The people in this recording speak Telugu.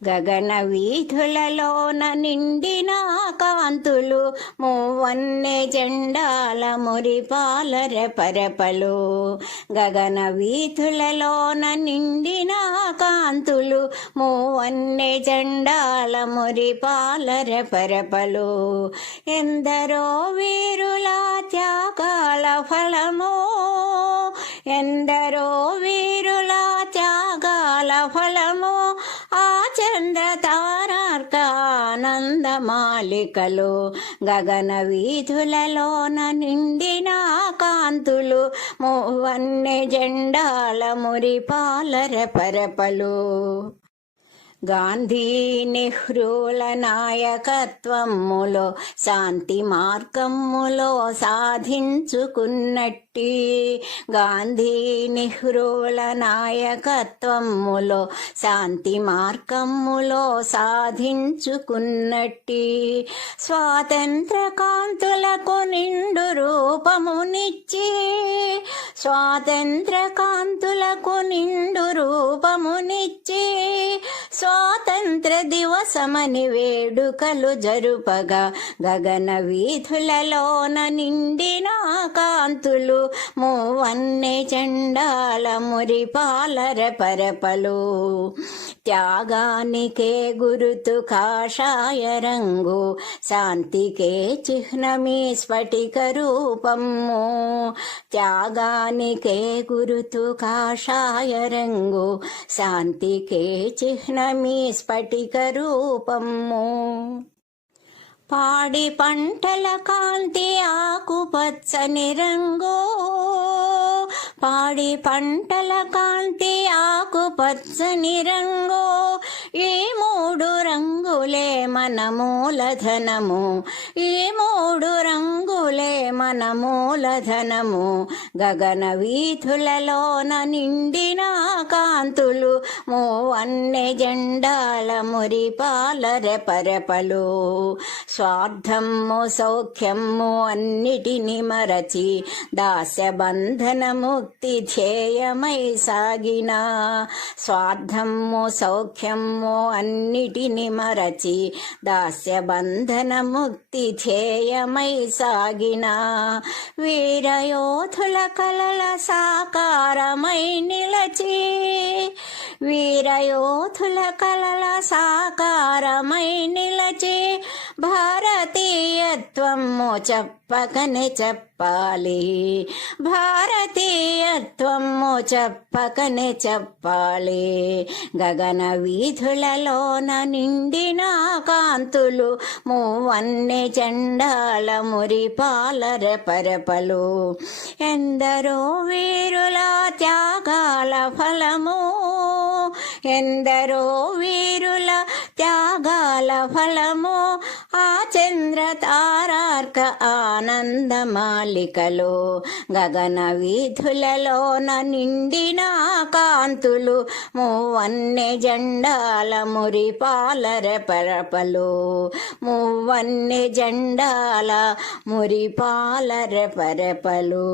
గగన వీధులలోన నిండిన కాంతులు, మూవన్నె జెండాల మురిపాల రెపరెపలు. గగన వీధులలోన నిండిన కాంతులు, మూవన్నె జెండాల మురిపాల రెపరెపలు. ఎందరో వీరుల త్యాగాల ఫలము, ఎందరో వీరుల త్యాగాల ఫలము, ఆ చంద్ర తారార్క ఆనందమాలికలు. గగన వీధులలోన నిండిన కాంతులు, మూవన్నె జెండాల మురిపాల రెపరెపలు. గాంధీ నెహ్రూల నాయకత్వములో శాంతి మార్గములో సాధించుకున్నట్టి, గాంధీ నెహ్రూల నాయకత్వములో శాంతి మార్గములో సాధించుకున్నట్టి, స్వాతంత్ర కాంతులకు నిండు రూపమునిచ్చి, స్వాతంత్ర కాంతులకు నిండు రూపమునిచ్చి, స్వాతంత్ర దివసమని వేడుకలు జరుపగా, గగన వీధులలోన నిండిన కాంతులు, మూవన్నె జెండాల మురిపాల రెపరెపలు. త్యాగానికే గురుతు కాషాయ రంగు, శాంతికే చిహ్నమీ స్ఫటిక రూపము. త్యాగానికే గురుతు కాషాయ రంగు, శాంతికే చిహ్నమీ స్ఫటిక రూపము. పాడి పంటల కాంతి ఆకుపచ్చని రంగు, పాడి పంటల కాంతి ఆకుపచ్చని రంగు, ఈ మూడు రంగులే మన మూలధనము, ఈ మూడు రంగులే మన మూలధనము. గగన వీధులలోన నిండిన కాంతులు, మూవన్నె జెండాల మురిపాల రెపరెపలు. స్వార్థము సౌఖ్యము అన్నిటిని మరచి, దాస్యబంధన ముక్తి ధ్యేయమై సాగిన, స్వార్థము సౌఖ్యము అన్నిటిని మరచి, దాస్యబంధన ముక్తి ధ్యేయమై సాగిన, వీరయోధుల కలల సాకారమై నిలచి, వీరయోధుల కలల సాకారమై నిలచి, భారతీయత్వము చెప్పకనే చెప్పాలి, భారతీయత్వము చెప్పకనే చెప్పాలి. గగన వీధులలోన నిండిన కాంతులు, మూవన్నె జెండాల మురిపాల రెపరెపలు. ఎందరో వీరుల త్యాగాల ఫలము, ఎందరో వీరుల త్యాగాల ఫలము, ఆ చంద్ర తారార్క ఆనందమాలికలు. గగన వీధులలోన నిండిన కాంతులు, మూవన్నె జెండాల మురిపాల రెపరెపలు, మూవన్నె జెండాల మురిపాల రెపరెపలు.